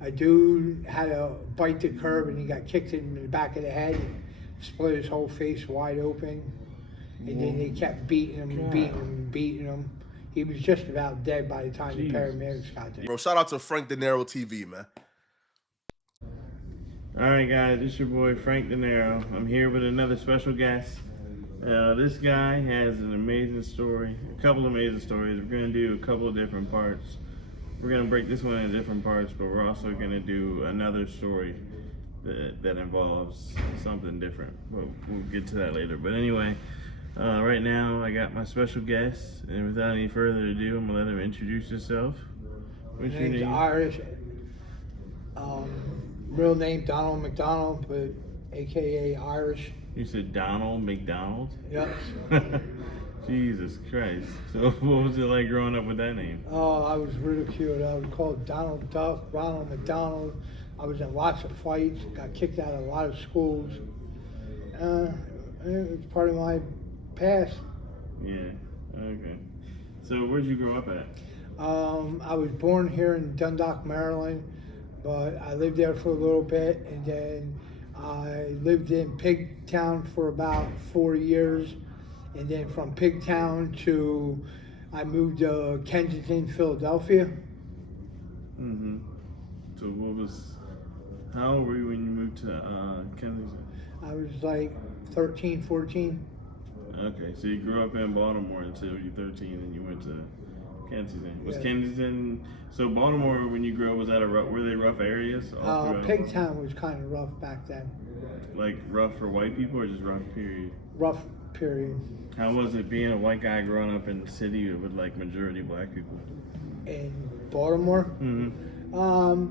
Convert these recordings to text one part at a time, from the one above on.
a dude had to bite the curb and he got kicked in the back of the head, split his whole face wide open, and then they kept beating him and beating him and beating him. He was just about dead by the time the paramedics got there. Bro, shout out to Frank De Niro TV, man. Alright guys, it's your boy Frank De Niro. I'm here with another special guest. This guy has an amazing story, a couple of amazing stories. We're going to do a couple of different parts. We're going to break this one into different parts, but we're also going to do another story that involves something different. We'll get to that later. But anyway, right now I got my special guest, and without any further ado, I'm going to let him introduce himself. What's your name? Irish. Real name Donald McDonald, but AKA Irish. You said Donald McDonald? Yep. Jesus Christ. So what was it like growing up with that name? Oh, I was ridiculed. I was called Donald Duck, Ronald McDonald. I was in lots of fights, got kicked out of a lot of schools. It was part of my past. Yeah, okay. So where'd you grow up at? I was born here in Dundalk, Maryland, but I lived there for a little bit, and then I lived in Pigtown for about 4 years, and then from Pigtown I moved to Kensington, Philadelphia. Mm-hmm. So how old were you when you moved to Kensington? I was like 13, 14. Okay, so you grew up in Baltimore until you were 13, and you went to Kensington. Was Kensington, so Baltimore, when you grew up, was that were they rough areas? Pigtown was kind of rough back then. Like rough for white people or just rough period? Rough period. How was it being a white guy growing up in the city with like majority black people? In Baltimore? Mm-hmm.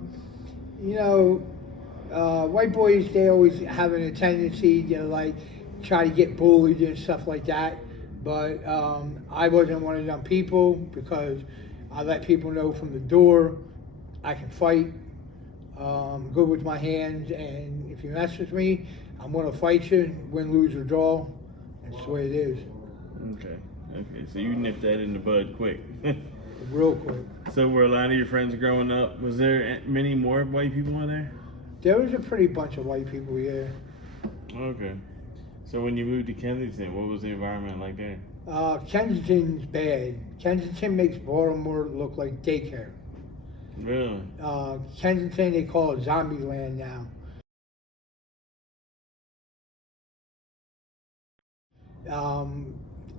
White boys, they always have a tendency to like try to get bullied and stuff like that. But I wasn't one of them people because I let people know from the door I can fight. I'm good with my hands, and if you mess with me, I'm going to fight you, win, lose, or draw. That's the way it is. Okay, so you nipped that in the bud quick. Real quick. So were a lot of your friends growing up, was there many more white people in there? There was a pretty bunch of white people here. Okay. So when you moved to Kensington, what was the environment like there? Kensington's bad. Kensington makes Baltimore look like daycare. Really? Kensington, they call it zombie land now.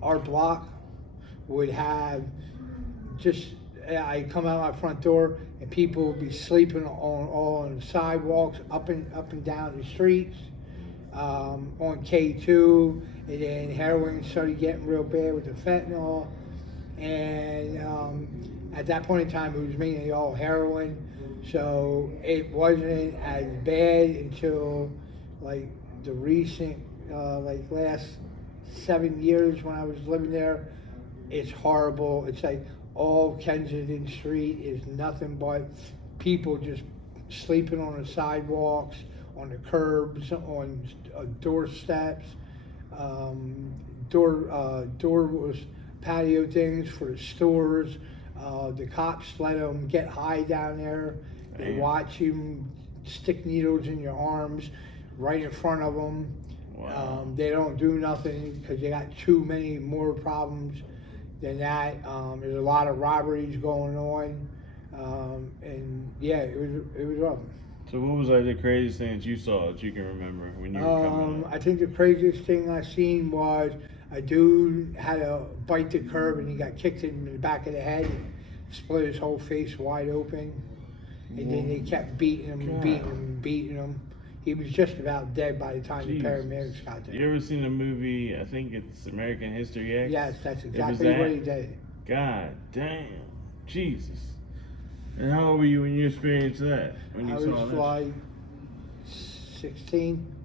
Our block would have I come out my front door and people would be sleeping on the sidewalks, up and down the streets. On K2, and then heroin started getting real bad with the fentanyl, and at that point in time it was mainly all heroin, so it wasn't as bad until like the recent last 7 years when I was living there. It's horrible. It's like all Kensington Street is nothing but people just sleeping on the sidewalks, on the curbs, on doorsteps, door patio things for the stores. The cops let them get high down there. They watch you stick needles in your arms right in front of them. Wow. They don't do nothing because they got too many more problems than that. There's a lot of robberies going on, and yeah, it was rough. So what was like the craziest thing that you saw that you can remember when you were coming up? I think the craziest thing I seen was a dude had to bite the curb and he got kicked in the back of the head, split his whole face wide open, and then they kept beating him and beating him and beating him. He was just about dead by the time the paramedics got there. You ever seen the movie, I think it's American History X? Yes, that's exactly what he did. God damn. Jesus. And how old were you when you experienced that? When you I saw was that? like 16.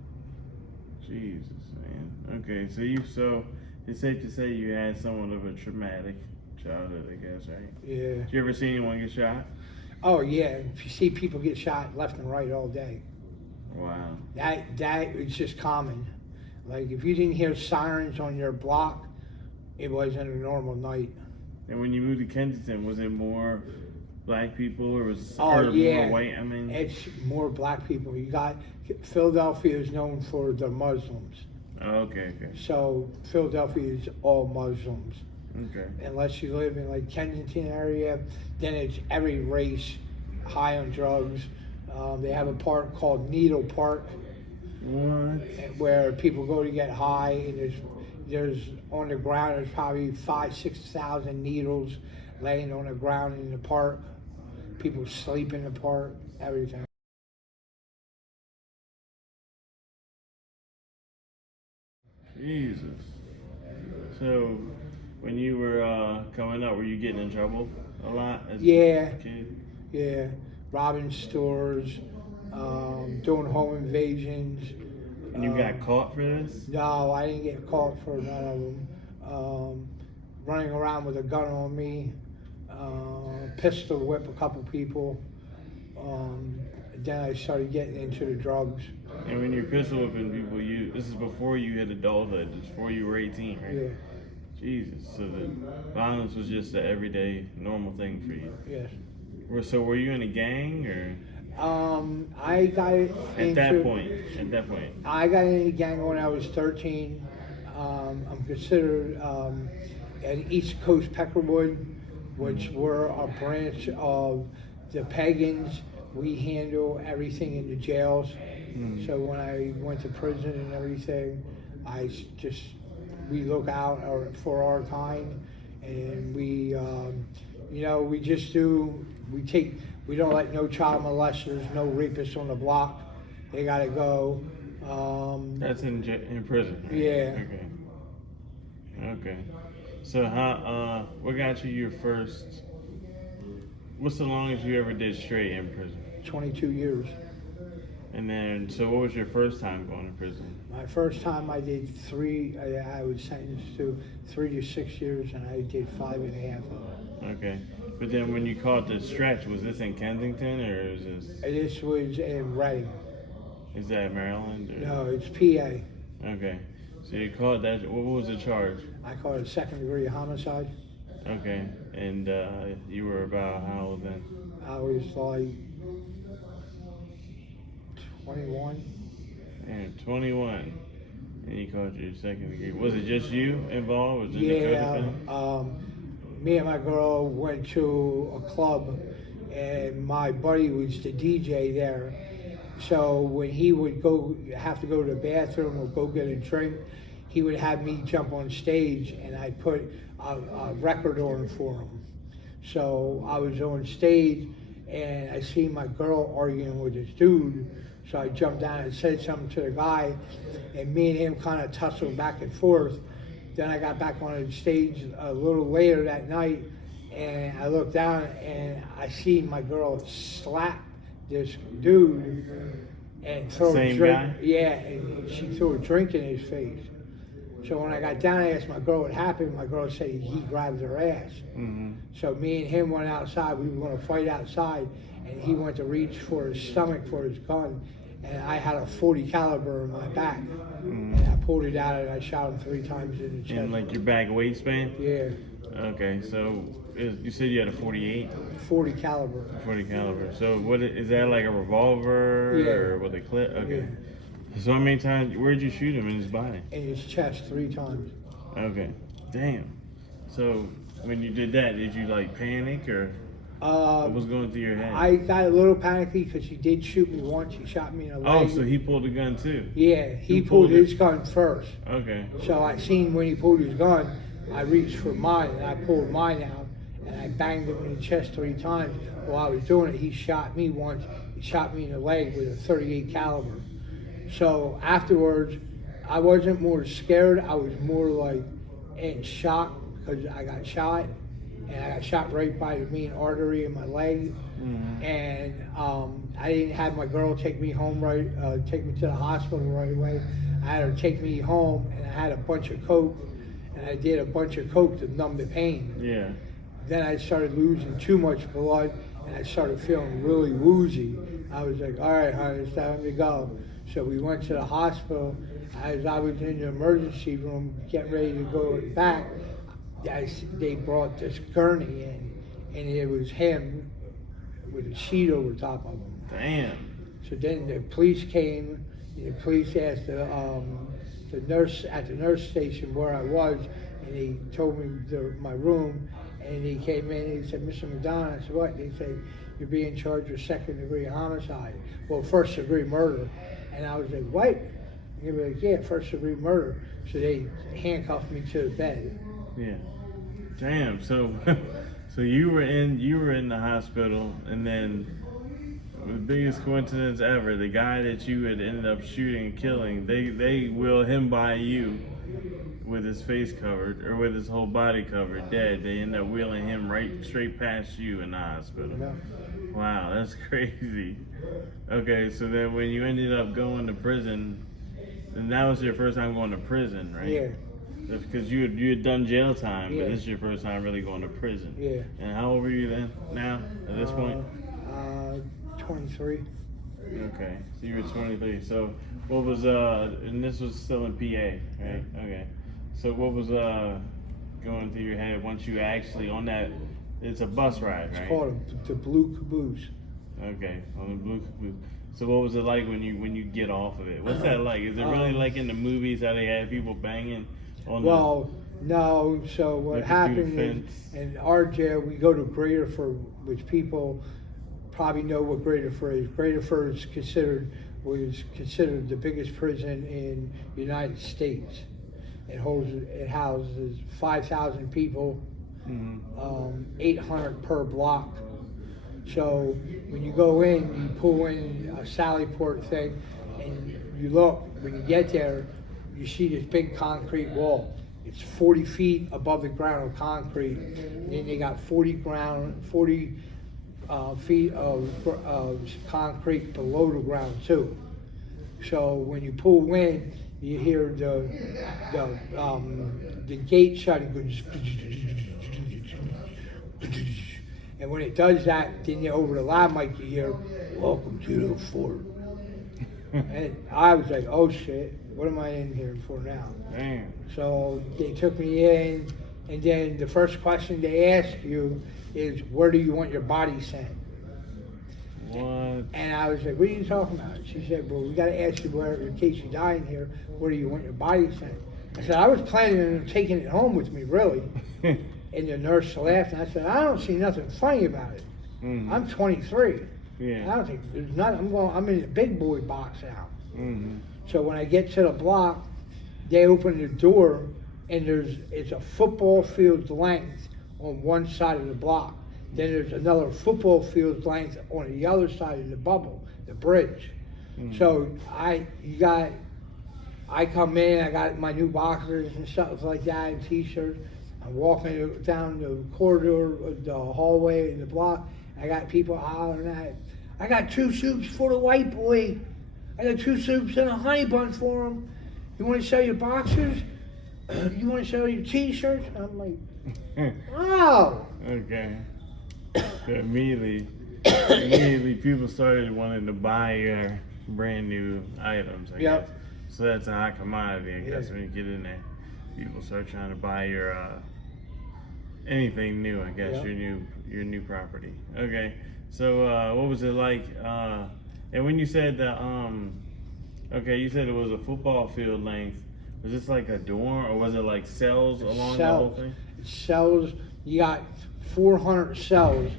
Jesus, man. Okay, so it's safe to say you had somewhat of a traumatic childhood, I guess, right? Yeah. Did you ever see anyone get shot? Oh yeah, if you see people get shot left and right all day. Wow. That is just common. Like if you didn't hear sirens on your block, it wasn't a normal night. And when you moved to Kensington, was it more black people, or was Oh or yeah, more white? I mean, it's more black people. You got Philadelphia is known for the Muslims, oh, okay, okay, so Philadelphia is all Muslims. okay. Unless you live in like Kensington area, then it's every race high on drugs. They have a park called Needle Park What? where people go to get high, and there's on the ground there's probably 5,000-6,000 needles laying on the ground in the park. People sleep in the park, everything. Jesus. So, when you were coming up, were you getting in trouble a lot as Yeah. a kid? Yeah, robbing stores, doing home invasions. And you got caught for this? No, I didn't get caught for none of them. Running around with a gun on me, pistol whip a couple people. Then I started getting into the drugs. And when you're pistol whipping people, this is before you hit adulthood, it's before you were 18, right? Yeah, Jesus. So the violence was just an everyday, normal thing for you. yes. So were you in a gang or? I got At that point. I got in a gang when I was 13. I'm considered an East Coast Pecker Wood, which were a branch of the pagans. We handle everything in the jails. So when I went to prison and everything, we look out for our kind, and we we don't let no child molesters, no rapists on the block. They gotta go. That's in prison. Yeah. Okay. So what got you your first? What's the longest you ever did straight in prison? 22 years. And then, so what was your first time going to prison? My first time I did I was sentenced to 3 to 6 years, and I did 5.5 of it. Okay. But then when you caught the stretch, was this in Kensington or is this? This was in Reading. Is that Maryland? Or? No, it's PA. Okay. So you caught that, what was the charge? I caught it 2nd-degree homicide. Okay. And you were about how old then? I was like 21. And 21. And you caught your 2nd degree. Was it just you involved? Was it Yeah, me and my girl went to a club, and my buddy was the DJ there. So when he would have to go to the bathroom or go get a drink, he would have me jump on stage, and I'd put a record on for him. So I was on stage, and I seen my girl arguing with this dude. So I jumped down and said something to the guy, and me and him kind of tussled back and forth. Then I got back on the stage a little later that night, and I looked down and I seen my girl slap this dude and throw a drink. Guy? Yeah, and she threw a drink in his face. So when I got down, I asked my girl what happened. My girl said he grabbed her ass. Mm-hmm. So me and him went outside. We were going to fight outside, and he went to reach for his stomach for his gun, and I had a .40 caliber in my back, and I pulled it out and I shot him 3 times in the chest. In like your back waistband? Yeah. Okay, so you said you had a 48? .40 caliber. 40 caliber. So what is that, like a revolver? Yeah. Or with a clip? Okay. Yeah. So how many times? Where'd you shoot him in his body? In his chest 3 times. Okay. Damn. So when you did that, did you like panic or what was going through your head? I got a little panicky because he did shoot me once. He shot me in the leg. Oh, so he pulled the gun too? Yeah, he Who pulled pulled his gun first. Okay. So I seen when he pulled his gun, I reached for mine and I pulled mine out and I banged him in the chest 3 times. While I was doing it, he shot me once. He shot me in the leg with a .38 caliber. So afterwards, I wasn't more scared. I was more like in shock because I got shot, and I got shot right by the main artery in my leg. And I didn't have my girl take me home take me to the hospital right away. I had her take me home, and I had a bunch of coke, and I did a bunch of coke to numb the pain. Yeah. Then I started losing too much blood, and I started feeling really woozy. I was like, all right, honey, it's time to go. So we went to the hospital. As I was in the emergency room getting ready to go back, they brought this gurney in, and it was him with a sheet over top of them. Damn. So then the police came. The police asked the nurse at the nurse station where I was, and he told me my room. And he came in and he said, "Mr. McDonough," I said, "What?" And he said, "You're being charged with second-degree homicide. Well, first-degree murder." And I was like, "What?" And he was like, "Yeah, first-degree murder." So they handcuffed me to the bed. Yeah. Damn. So, so you were in the hospital, and then the biggest coincidence ever, the guy that you had ended up shooting and killing, they wheeled him by you with his face covered or with his whole body covered, dead. They end up wheeling him right straight past you in the hospital. Yeah. Wow, that's crazy. Okay, so then when you ended up going to prison, then that was your first time going to prison, right? Yeah. Because you had done jail time, Yeah. but this is your first time really going to prison. Yeah. And how old were you then? Now at this point? 23. Okay, so you were 23. So what was and this was still in PA, right? Okay. So what was going through your head once you actually on that? It's a bus ride, right? It's called the Blue Caboose. Okay, on the Blue Caboose. So what was it like when you get off of it? What's that like? Is it really like in the movies how they have people banging on Well, no. So what Looking through the happened fence. in our jail, we go to Graterford, which people probably know what Graterford is. Graterford was considered the biggest prison in the United States. It houses 5,000 people, 800 per block. So when you go in, you pull in a Sally Port thing, and you look. When you get there, you see this big concrete wall. It's 40 feet above the ground of concrete. And then they got 40 feet of concrete below the ground too. So when you pull in, you hear the gate shutting. And when it does that, then over the loud mic you hear, "Welcome to the fort." And I was like, "Oh shit, what am I in here for now?" Damn. So they took me in, and then the first question they ask you is, "Where do you want your body sent?" What? And I was like, "What are you talking about?" She said, "Well, we got to ask you where, in case you die in here, where do you want your body sent?" I said, "I was planning on taking it home with me, really." And the nurse laughed, and I said, "I don't see nothing funny about it. I'm 23. Yeah. I don't think there's nothing. I'm in the big boy box now." Mm-hmm. So when I get to the block, they open the door, and it's a football field's length on one side of the block. Then there's another football field's length on the other side of the bubble, the bridge. So I come in, I got my new boxers and stuff like that, and t-shirts. I'm walking down the corridor, the hallway in the block. I got people hollering at, "I got 2 soups for the white boy. I got 2 soups and a honey bun for him. You want to sell your boxers? You want to sell your t-shirts?" I'm like, "Oh." Okay. So immediately people started wanting to buy your brand new items, I Yep. guess. So that's a hot commodity, I guess, Yeah. when you get in there. People start trying to buy your anything new, I guess, Yep. your new property. Okay. So what was it like? And when you said that okay, you said it was a football field length. Was this like a dorm, or was it like cells along the whole thing? Cells, you got 400 cells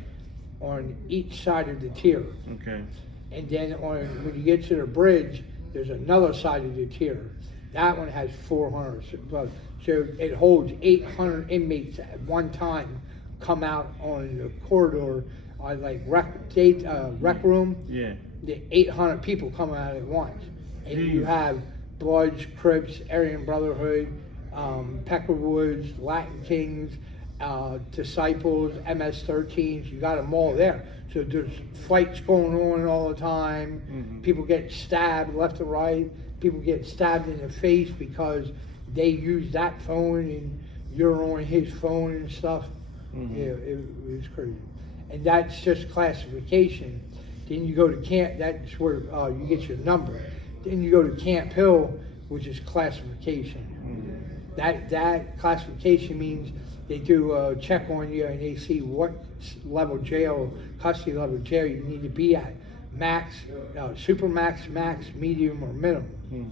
on each side of the tier. Okay. And then when you get to the bridge, there's another side of the tier. That one has 400. So it holds 800 inmates at one time come out on the corridor, like rec room. Yeah. The 800 people come out at once. And you have Bloods, Crips, Aryan Brotherhood, Pecker Woods, Latin Kings, Disciples, MS-13s. You got them all there. So there's fights going on all the time. People get stabbed left and right. People get stabbed in the face because they use that phone and you're on his phone and stuff. Yeah, it was crazy. And that's just classification. Then you go to camp, that's where you get your number. Then you go to Camp Hill, which is classification. That classification means they do a check on you and they see what level jail, custody level jail you need to be at. Max, super max, medium, or minimum.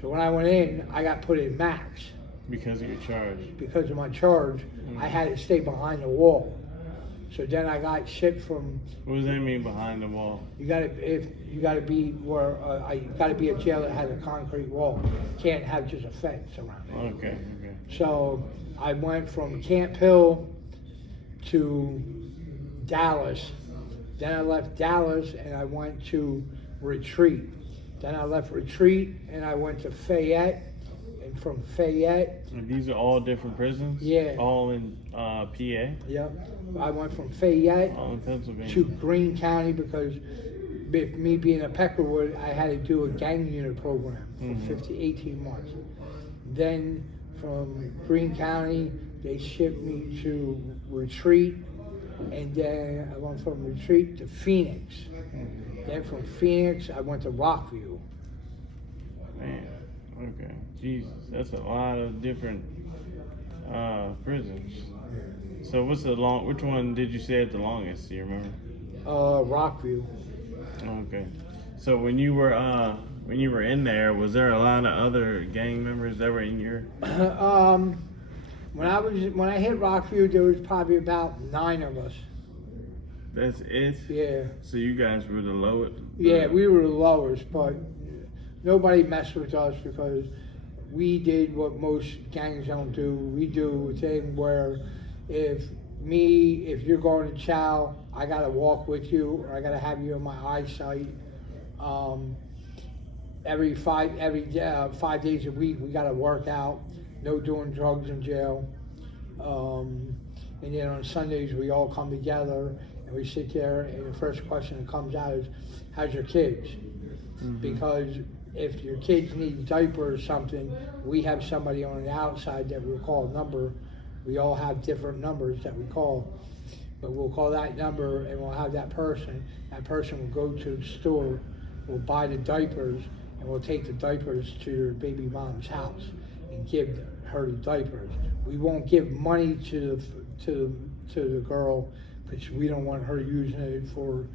So when I went in, I got put in max. Because of your charge. Because of my charge, I had to stay behind the wall. So then I got shipped from. What does that mean, behind the wall? You gotta be where you gotta be a jail that has a concrete wall. Can't have just a fence around it. Okay. So I went from Camp Hill to Dallas. Then I left Dallas and I went to Retreat. Then I left Retreat and I went to Fayette. And from Fayette. And these are all different prisons? Yeah. All in PA? Yep. I went from Fayette all in Pennsylvania. To Greene County because with me being a Pecker Wood, I had to do a gang unit program for 18 months. Then from Greene County, they shipped me to Retreat, and then I went from Retreat to Phoenix. Then from Phoenix, I went to Rockview. Man, okay. Jesus, that's a lot of different prisons. So which one did you stay at the longest, do you remember? Rockview. Okay. So when you were in there, was there a lot of other gang members that were in your? When I hit Rockview, there was probably about 9 of us. That's it? Yeah. So you guys were the lowest? Yeah, we were the lowest, but nobody messed with us because we did what most gangs don't do. We do a thing where if you're going to chow, I gotta walk with you, or I gotta have you in my eyesight. Every 5 days a week, we gotta work out. No doing drugs in jail. And then on Sundays, we all come together and we sit there. And the first question that comes out is, "How's your kids?" Because if your kids need diapers or something, we have somebody on the outside that we'll call a number. We all have different numbers that we call, but we'll call that number and we'll have that person. That person will go to the store, will buy the diapers, and we'll take the diapers to your baby mom's house and give her the diapers. We won't give money to the girl because we don't want her using it for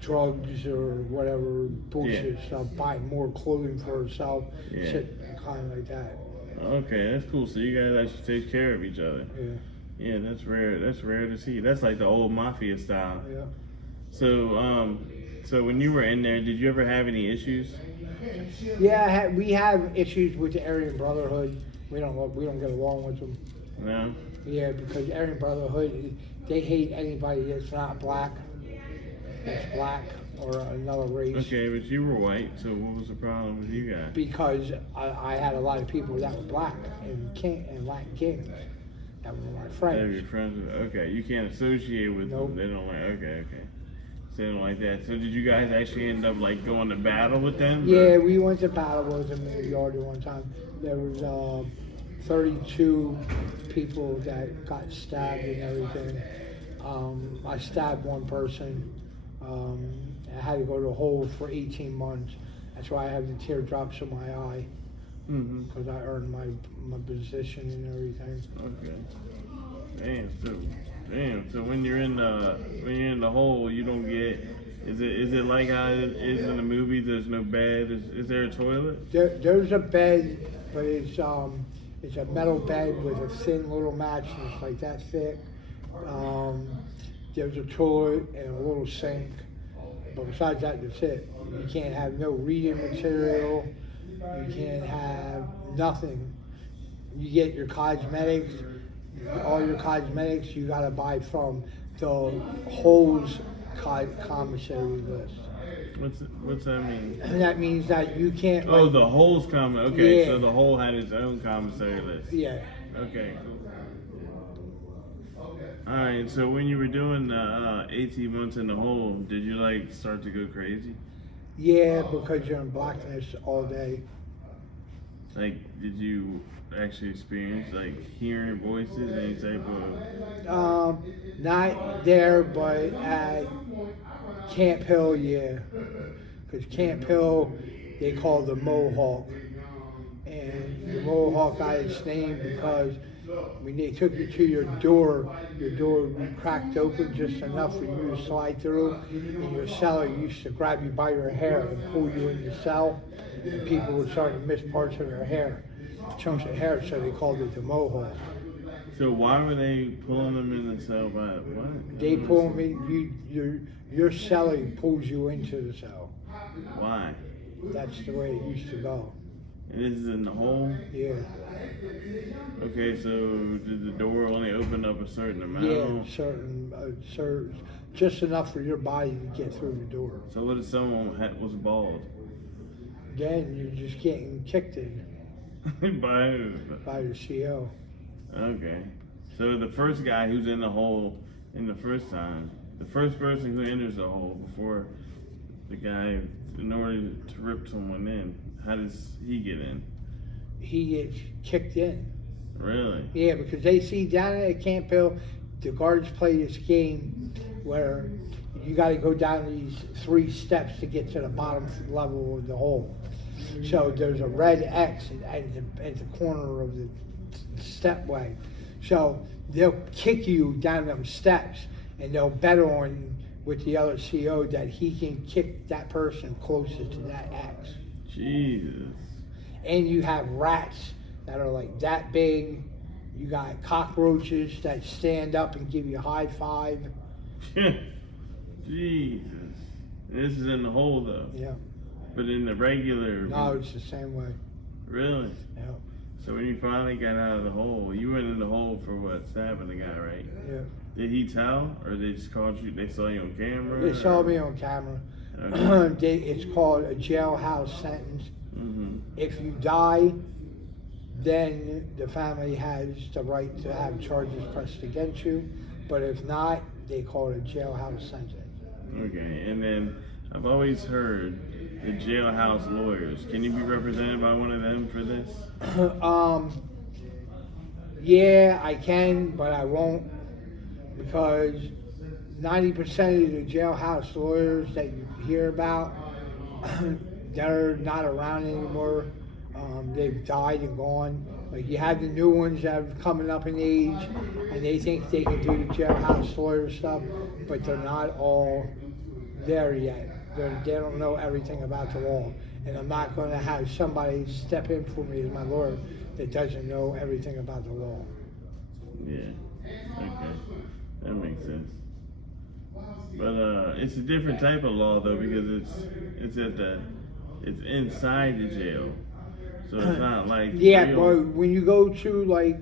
drugs or whatever bullshit stuff, buying more clothing for herself, shit kind of like that. Okay, that's cool. So you guys actually take care of each other. Yeah. Yeah, that's rare. That's rare to see. That's like the old mafia style. Yeah. So when you were in there, did you ever have any issues? Yeah, we have issues with the Aryan Brotherhood. We don't get along with them. No. Yeah, because Aryan Brotherhood, they hate anybody that's not black. That's black or another race. Okay, but you were white, so what was the problem with you guys? Because I had a lot of people that were black and Latin kings that were my friends. That were your friends. Okay, you can't associate with Nope. them. They don't like. Okay. So they don't like that. So did you guys actually end up like going to battle with them? Yeah, we went to battle with them in the yard at one time. There was 32 people that got stabbed and everything. I stabbed one person. I had to go to the hole for 18 months. That's why I have the teardrops in my eye. Because I earned my position and everything. Okay. Damn. So when you're in the hole, you don't get. Is it like how it is in the movies? There's no bed. Is there a toilet? There's a bed, but it's a metal bed with a thin little mattress like that thick. There's a toilet and a little sink, but besides that, that's it. You can't have no reading material. You can't have nothing. You get your cosmetics. All your cosmetics you gotta buy from the hole's commissary list. What's that mean? And that means that you can't. Oh, the hole's Okay, Yeah. so the hole had its own commissary list. Yeah. Okay, cool. Alright, so when you were doing 18 months in the hole, did you like start to go crazy? Yeah, because you're in blackness all day. Like, did you actually experience like hearing voices, any type of? Not there, but at Camp Hill, yeah. Because Camp Hill, they call the Mohawk. And the Mohawk got its name because when they took you to your door would be cracked open just enough for you to slide through. And your cellar used to grab you by your hair and pull you in the cell. And people would start to miss parts of their hair, chunks of hair, so they called it the Mohawk. So why were they pulling them in the cell by what? They pull them in, your cellar pulls you into the cell. Why? That's the way it used to go. And this is in the hole? Yeah. Okay, so did the door only open up a certain amount? Yeah, certain, just enough for your body to get through the door. So what if someone was bald? Then you're just getting kicked in By who? by the CO. Okay. So the first guy who's in the hole in the first time, the first person who enters the hole before the guy, in order to rip someone in, how does he get in? He gets kicked in. Really? Yeah, because they see down at Camp Hill, the guards play this game where you got to go down these 3 steps to get to the bottom level of the hole. So there's a red X at the corner of the stepway. So they'll kick you down them steps, and they'll bet on with the other CO that he can kick that person closest to that X. Jesus. And you have rats that are like that big. You got cockroaches that stand up and give you a high five. Jesus. This is in the hole though. Yeah. But in the regular. No, it's the same way. Really? Yeah. So when you finally got out of the hole, you went in the hole for what? Stabbing the guy, right? Yeah. Did he tell, or they just called you? They saw you on camera? They saw me on camera. Okay. It's called a jailhouse sentence. Mm-hmm. If you die, then the family has the right to have charges pressed against you. But if not, they call it a jailhouse sentence. Okay, and then I've always heard the jailhouse lawyers. Can you be represented by one of them for this? Yeah, I can, but I won't, because 90% of the jailhouse lawyers that you hear about, they're not around anymore. They've died and gone. Like, you have the new ones that are coming up in age, and they think they can do the jailhouse lawyer stuff, but they're not all there yet. They don't know everything about the law, and I'm not going to have somebody step in for me as my lawyer that doesn't know everything about the law. Yeah. Okay. That makes sense. But it's a different type of law though, because it's inside the jail. So it's not like Yeah, real. but when you go to like,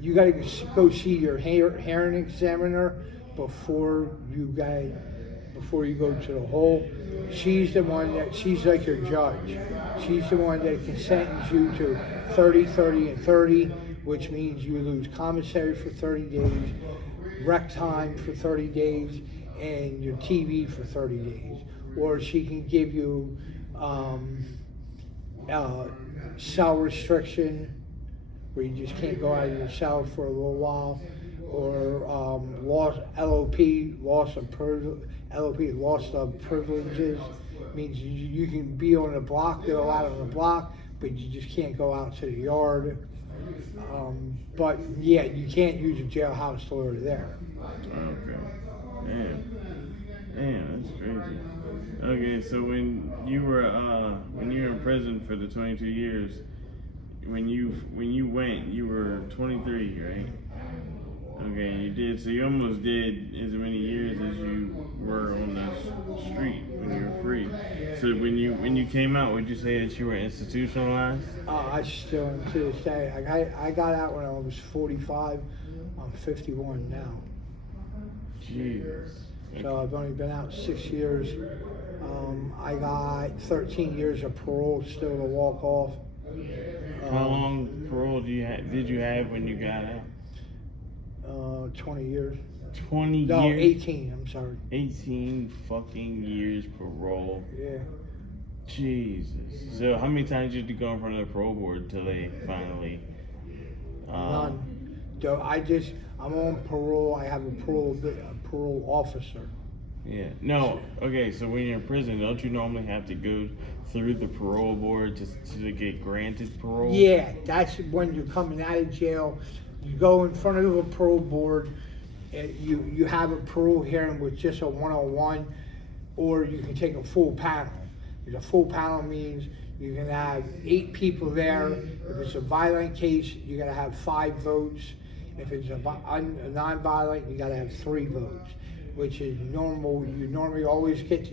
you gotta go see your hearing examiner before you go to the hole. She's the one she's like your judge. She's the one that can sentence you to 30, 30, and 30, which means you lose commissary for 30 days, rec time for 30 days, and your TV for 30 days. Or she can give you cell restriction, where you just can't go out of your cell for a little while, or loss of privileges, means you can be on the block, go out on the block, but you just can't go out to the yard. But yeah, you can't use a jailhouse lawyer there. Okay. Damn, that's crazy. Okay, so when you were in prison for the 22 years, when you went, you were 23, right? Okay, you did. So you almost did as many years as you were on the street when you were free. So when you came out, would you say that you were institutionalized? I still am to this day. I got out when I was 45. I'm 51 now. Jeez. So I've only been out 6 years. I got 13 years of parole still to walk off. How long parole did you have when you got out? 20 years. 20 No, years? 18, I'm sorry. 18 fucking years parole. Yeah. Jesus. So how many times did you go in front of the parole board until they finally... None. So I'm on parole. I have a parole officer. Yeah. No. Okay. So when you're in prison, don't you normally have to go through the parole board to get granted parole? Yeah, that's when you're coming out of jail. You go in front of a parole board. And you have a parole hearing with just a one-on-one, or you can take a full panel. A full panel means you can have 8 people there. If it's a violent case, you gotta have 5 votes. If it's a non-violent, you gotta have 3 votes, which is normal. You normally always get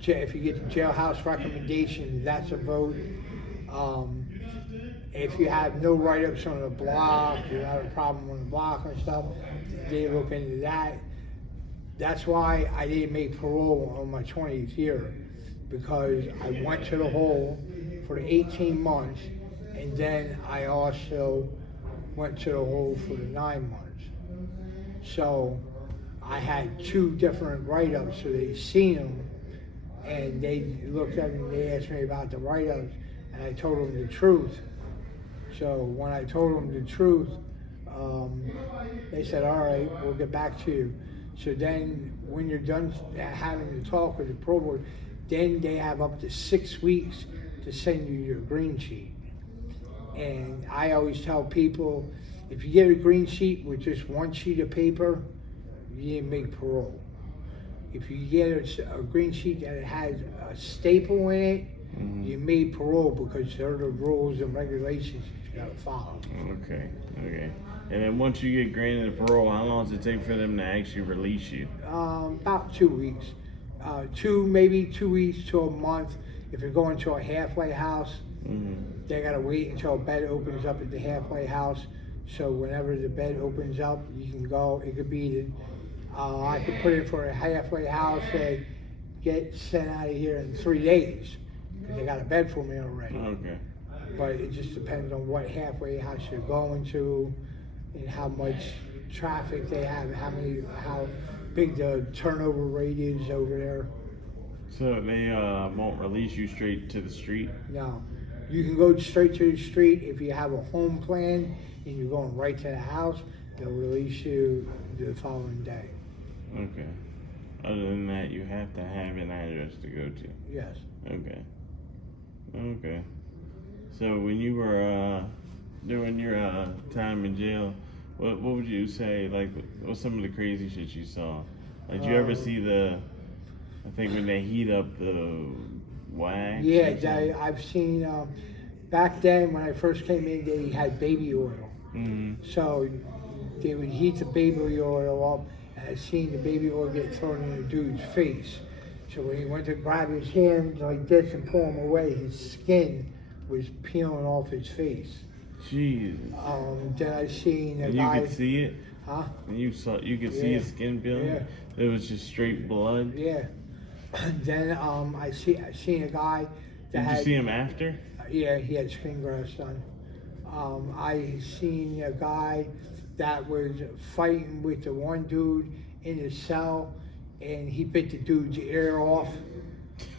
to, if you get the jailhouse recommendation, that's a vote. If you have no write-ups on the block, you have a problem on the block and stuff, they look into that. That's why I didn't make parole on my 20th year, because I went to the hole for the 18 months, and then I also went to the hole for the 9 months. So I had 2 different write-ups, so they seen them, and they looked at me and they asked me about the write-ups, and I told them the truth. So when I told them the truth, they said, all right, we'll get back to you. So then when you're done having the talk with the parole board, then they have up to 6 weeks to send you your green sheet. And I always tell people, if you get a green sheet with just 1 sheet of paper, you didn't make parole. If you get a green sheet that has a staple in it, you made parole, because they're the rules and regulations that you gotta follow. Okay. And then once you get granted a parole, how long does it take for them to actually release you? About 2 weeks. Maybe 2 weeks to a month. If you're going to a halfway house, they gotta wait until a bed opens up at the halfway house. So whenever the bed opens up, you can go. It could be I could put it for a halfway house and get sent out of here in 3 days, because they got a bed for me already. Okay. But it just depends on what halfway house you're going to, and how much traffic they have, how big the turnover rate is over there. So they won't release you straight to the street? No, you can go straight to the street if you have a home plan and you're going right to the house. They'll release you the following day. Okay. Other than that, you have to have an address to go to. Yes. Okay. So when you were during your time in jail, what would you say, like, what's some of the crazy shit you saw? Like, did you ever see I think when they heat up the wax? Yeah, I've seen, back then when I first came in, they had baby oil. So they would heat the baby oil up, and I've seen the baby oil get thrown in the dude's face. So when he went to grab his hands like this and pull him away, his skin was peeling off his face. Jesus. Then I seen a guy. You could see it? Huh? And you could see his skin peeling? Yeah. It was just straight blood? Yeah. Then I seen a guy that Did you see him after? Yeah, he had skin grafts done. I seen a guy that was fighting with the one dude in his cell, and he bit the dude's ear off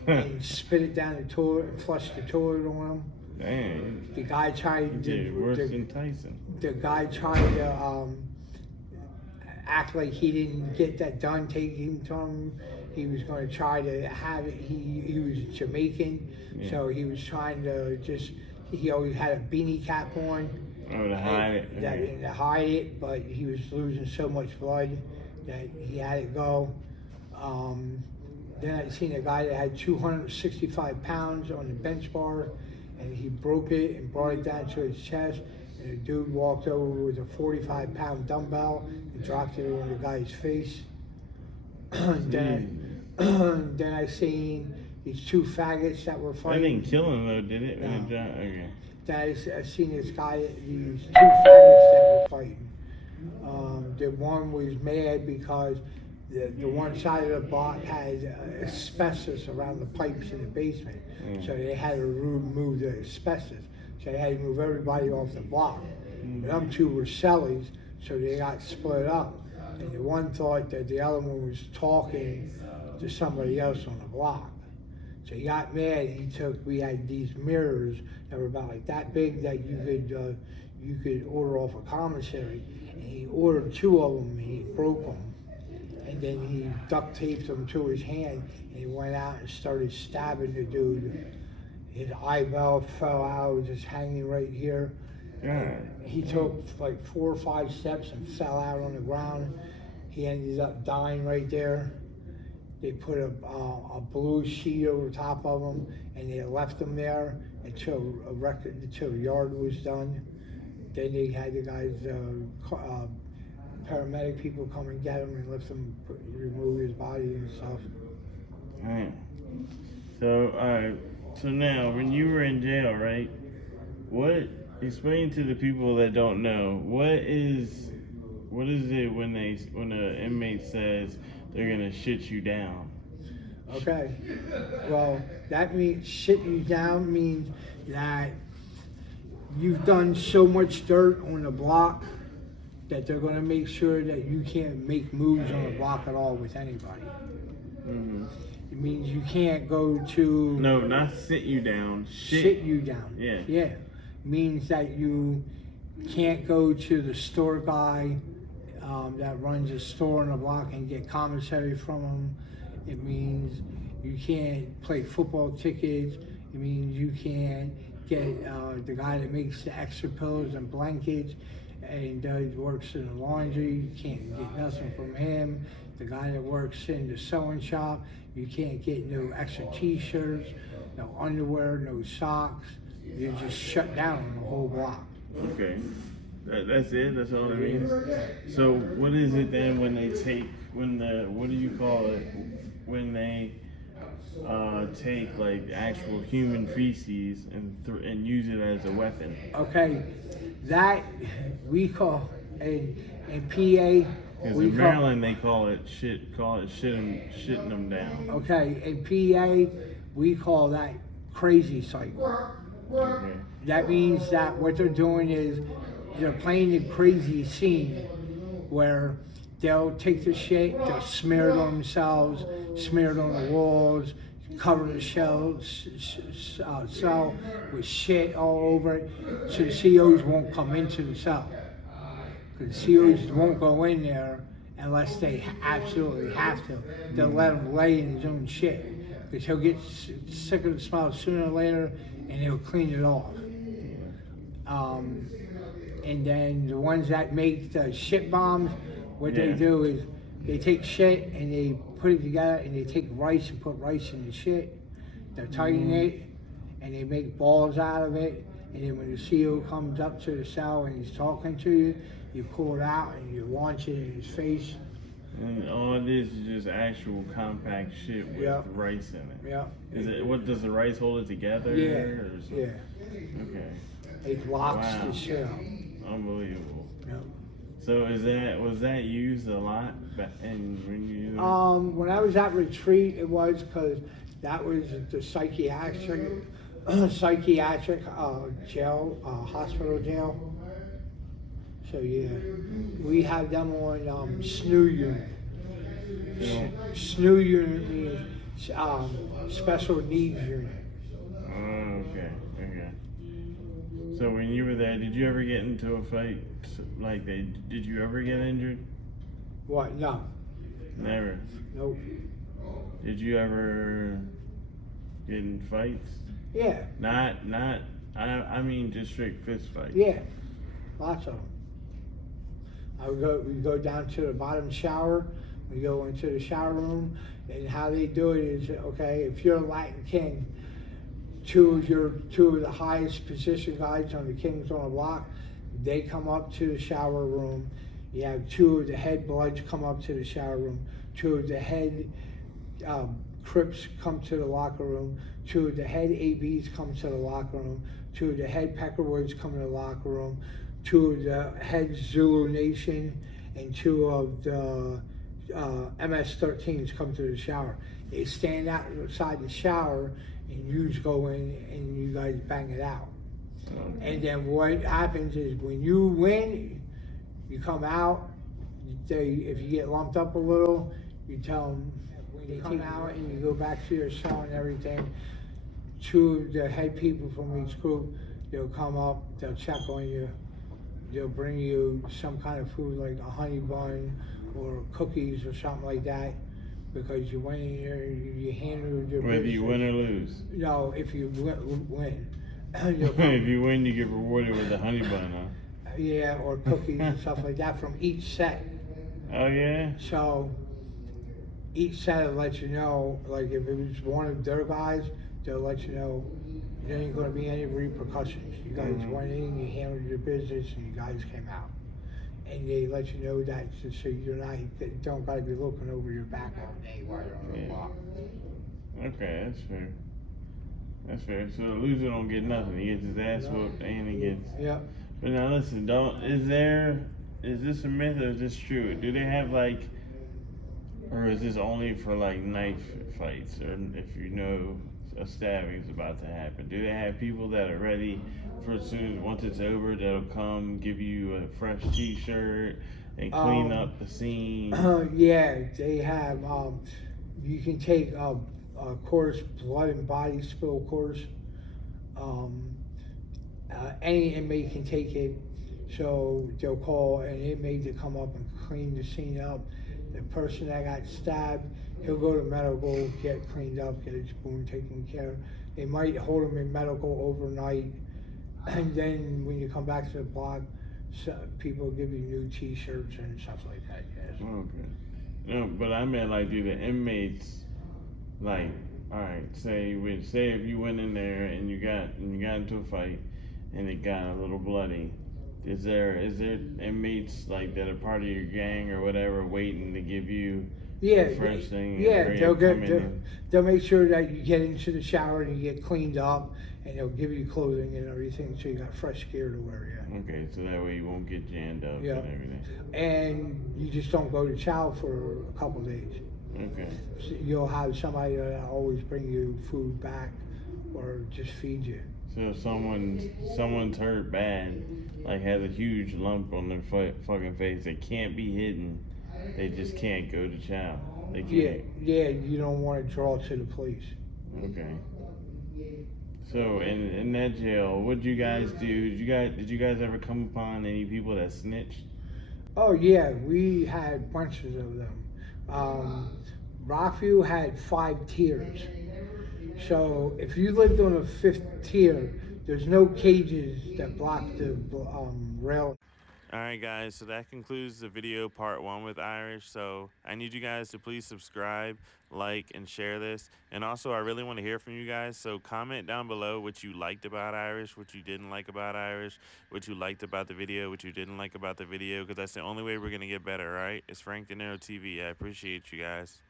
and spit it down the toilet and flushed the toilet on him. Dang. The guy tried to worse than Tyson. The guy tried to act like he didn't get that done taking to him. He was going to try to have it. He was Jamaican, so he was trying to he always had a beanie cap on. Oh, to hide it. To hide it, but he was losing so much blood that he had it go. Then I seen a guy that had 265 pounds on the bench bar, and he broke it and brought it down to his chest, and the dude walked over with a 45-pound dumbbell and dropped it on the guy's face. Then I seen these 2 faggots that were fighting. That didn't kill him though, did it? No. Okay. Then I seen these 2 faggots that were fighting. The one was mad because the one side of the block had asbestos around the pipes in the basement. So they had to remove the asbestos. So they had to move everybody off the block. Them 2 were cellies, so they got split up. And the one thought that the other one was talking to somebody else on the block. So he got mad. We had these mirrors that were about like that big that you could order off a commissary. And he ordered 2 of them and he broke them. and then he duct taped him to his hand, and he went out and started stabbing the dude. His eyeball fell out, it was just hanging right here. He took like 4 or 5 steps and fell out on the ground. He ended up dying right there. They put a blue sheet over top of him, and they left him there until the yard was done. Then they had the guys, paramedic people come and get him and lift him, remove his body and stuff. Alright. So now, when you were in jail, right? Explain to the people that don't know, what is it when an inmate says they're gonna shit you down? Okay. Well, that means shit you down means that you've done so much dirt on the block that they're gonna make sure that you can't make moves on the block at all with anybody. Mm-hmm. It means you can't go to... No, not sit you down. Shit you down. Yeah. Yeah. Means that you can't go to the store guy that runs a store on the block and get commissary from him. It means you can't play football tickets. It means you can't get the guy that makes the extra pillows and blankets and works in the laundry. You can't get nothing from him. The guy that works in the sewing shop, you can't get no extra t-shirts, no underwear, no socks. You're just shut down on the whole block. Okay. That's it? That's all it means? So what is it then when they take, what do you call it? When they take like actual human feces and use it as a weapon? Okay, that we call, in PA, because in Maryland they call it shitting them down. Okay, in PA, we call that crazy cycle. Okay. That means that what they're doing is they're playing the crazy scene where they'll take the shit, they'll smear it on themselves, smear it on the walls, cover the cell with shit all over it, so the COs won't come into the cell. Because the COs won't go in there unless they absolutely have to. They'll let him lay in his own shit, because he'll get sick of the smell sooner or later, and he'll clean it off. And then the ones that make the shit bombs, what they do is they take shit and they put it together, and they take rice and put rice in the shit. They tighten it, and they make balls out of it. And then when the CO comes up to the cell and he's talking to you, you pull it out and you launch it in his face. And all it is just actual compact shit with rice in it. Yeah. What does the rice hold it together? Yeah. Or something? Yeah. Okay. It locks the shit out. Unbelievable. Yeah. So was that used a lot when you? When I was at retreat, it was, because that was the psychiatric jail, hospital jail. So yeah, we have them on SNU unit. SNU unit means special needs unit. Oh, okay. So when you were there, did you ever get into a fight? Did you ever get injured? What? No. Never. Nope. Did you ever get in fights? Yeah. I mean just straight fist fights. Yeah. Lots of them. We go down to the bottom shower. We go into the shower room, and how they do it is, okay, if you're a Latin king, two of the highest position guys on the Kings on the block, they come up to the shower room. You have 2 of the head bloods come up to the shower room. 2 of the head Crips come to the locker room. 2 of the head ABs come to the locker room. 2 of the head Pecker Woods come to the locker room. 2 of the head Zulu Nation and 2 of the MS-13s come to the shower. They stand outside the shower, and you just go in and you guys bang it out. Okay. And then what happens is when you win, you come out. If you get lumped up a little, you tell them. When you come out and you go back to your cell and everything, 2 of the head people from each group, they'll come up, they'll check on you. They'll bring you some kind of food like a honey bun or cookies or something like that, because you went in there, you handled your Whether business. you win or lose. No, if you win. If you win, you get rewarded with a honey bun, huh? Yeah, or cookies and stuff like that from each set. Oh yeah. So each set will let you know, like if it was one of their guys, they'll let you know there ain't gonna be any repercussions. You guys went in, you handled your business, and you guys came out. And they let you know that so you're not, you don't gotta be looking over your back all day while you're on the block. Okay, that's fair. That's fair. So the loser don't get nothing. He gets his ass whooped and he gets. Yep. But now listen, is this a myth or is this true? Do they have like, or is this only for like knife fights or if you know a stabbing is about to happen? Do they have people that are ready for as soon as once it's over that'll come give you a fresh T-shirt and clean up the scene? Yeah, they have. You can take a course, blood and body spill course. Any inmate can take it. So they'll call an inmate to come up and clean the scene up. The person that got stabbed, he'll go to medical, get cleaned up, get his wound taken care of. They might hold him in medical overnight, and then when you come back to the block, so people give you new T-shirts and stuff like that. Yes. Okay. No, but I meant like, do the inmates like, all right, say if you went in there and you got into a fight and it got a little bloody, is there inmates like that are part of your gang or whatever waiting to give you the fresh thing? Yeah, they'll make sure that you get into the shower and you get cleaned up, and they'll give you clothing and everything, so you got fresh gear to wear. Yeah. Okay, so that way you won't get jammed up and everything. And you just don't go to chow for a couple days. Okay. So you'll have somebody that always bring you food back, or just feed you. So if someone's hurt bad, like has a huge lump on their fucking face that can't be hidden, they just can't go to chow. They can't. Yeah, you don't want to draw to the police. Okay. So in that jail, what'd you guys do? Did you guys ever come upon any people that snitched? Oh yeah, we had bunches of them. Rockview had 5 tiers. So if you lived on the 5th tier, there's no cages that block the rail. Alright guys, so that concludes the video part 1 with Irish. So I need you guys to please subscribe, like, and share this. And also I really want to hear from you guys, so comment down below what you liked about Irish, what you didn't like about Irish, what you liked about the video, what you didn't like about the video, because that's the only way we're going to get better, alright? It's Frank De Niro TV. I appreciate you guys.